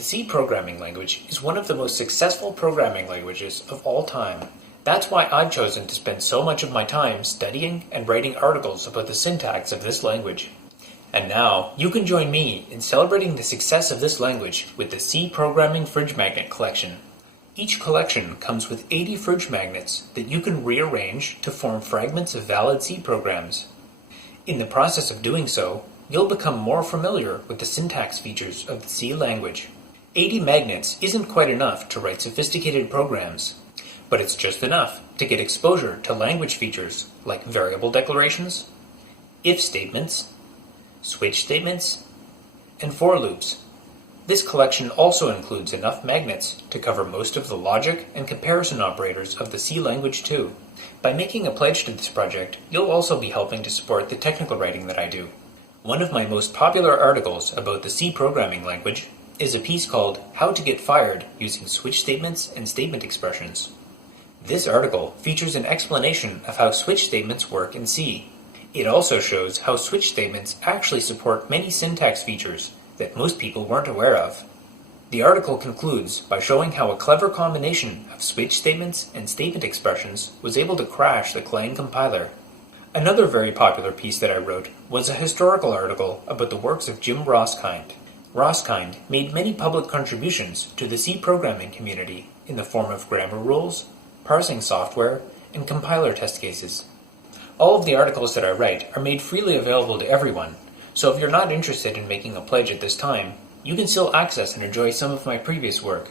The C programming language is one of the most successful programming languages of all time. That's why I've chosen to spend so much of my time studying and writing articles about the syntax of this language. And now, you can join me in celebrating the success of this language with the C Programming Fridge Magnet Collection. Each collection comes with 80 fridge magnets that you can rearrange to form fragments of valid C programs. In the process of doing so, you'll become more familiar with the syntax features of the C language. 80 magnets isn't quite enough to write sophisticated programs, but it's just enough to get exposure to language features like variable declarations, if statements, switch statements, and for loops. This collection also includes enough magnets to cover most of the logic and comparison operators of the C language too. By making a pledge to this project, you'll also be helping to support the technical writing that I do. One of my most popular articles about the C programming language is a piece called How to Get Fired Using Switch Statements and Statement Expressions. This article features an explanation of how switch statements work in C. It also shows how switch statements actually support many syntax features that most people weren't aware of. The article concludes by showing how a clever combination of switch statements and statement expressions was able to crash the Clang compiler. Another very popular piece that I wrote was a historical article about the works of Jim Roskind. Roskind made many public contributions to the C programming community in the form of grammar rules, parsing software, and compiler test cases. All of the articles that I write are made freely available to everyone, so if you're not interested in making a pledge at this time, you can still access and enjoy some of my previous work